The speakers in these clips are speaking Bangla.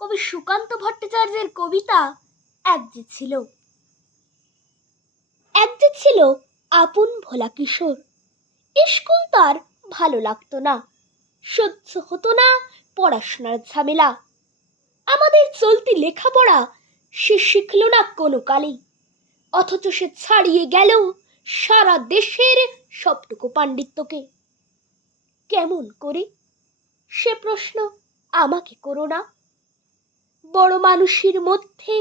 কবি সুকান্ত ভট্টাচার্যের কবিতা এক যে ছিল আপন ভোলা কিশোর। স্কুল তার ভালো লাগতো না, সহ্য হতো না পড়াশোনার ঝামেলা। আমাদের চলতি লেখাপড়া সে শিখল না কোনো কালেই, অথচ সে ছাড়িয়ে গেল সারা দেশের সবটুকু পাণ্ডিত্যকে। কেমন করে সে প্রশ্ন আমাকে করো না। বড় মানুষের মধ্যে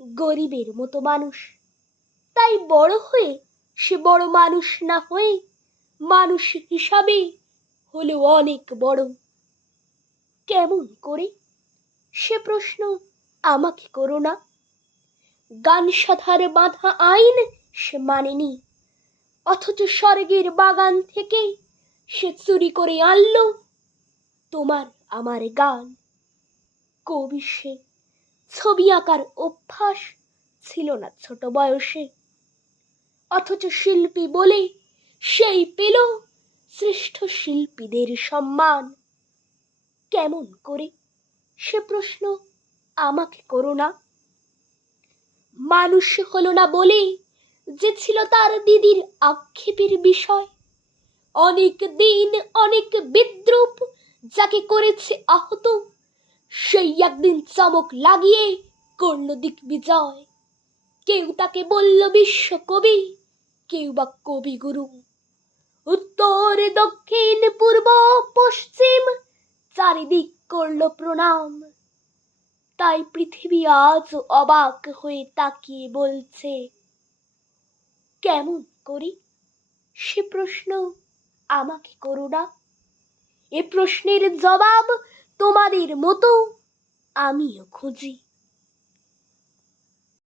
গরিবের মতো মানুষ, তাই বড় হয়ে সে বড় মানুষ না হয়ে মানুষ হিসাবে হলো অনেক বড়। কেমন করে সে প্রশ্ন আমাকে করো না। গান সাধার বাঁধা আইন সে মানেনি, অথচ স্বর্গের বাগান থেকে সে চুরি করে আনলো তোমার আমার গান। কবি সে, ছবি আঁকার অভ্যাস ছিল না ছোট বয়সে, অথচ শিল্পী বলে সেই পেল শ্রেষ্ঠ শিল্পীদের সম্মান। কেমন করে সে প্রশ্ন আমাকে করো না। মানুষ হলো না বলে যে ছিল তার দিদির আক্ষেপের বিষয়। অনেক দিন অনেক বিদ্রূপ যাকে করেছে আহত, সেই একদিন চমক লাগিয়ে করল দিগ্বিজয়। কেউ তাকে বলল বিশ্বকবি, কেউ বা কবিগুরু। উত্তর দক্ষিণ পূর্ব পশ্চিম চারিদিক করল প্রণাম। তাই পৃথিবী আজ অবাক হয়ে তাকিয়ে বলছে, কেমন করি সে প্রশ্ন আমাকে করো না। এ প্রশ্নের জবাব তোমাদের মতো আমিও খুঁজি।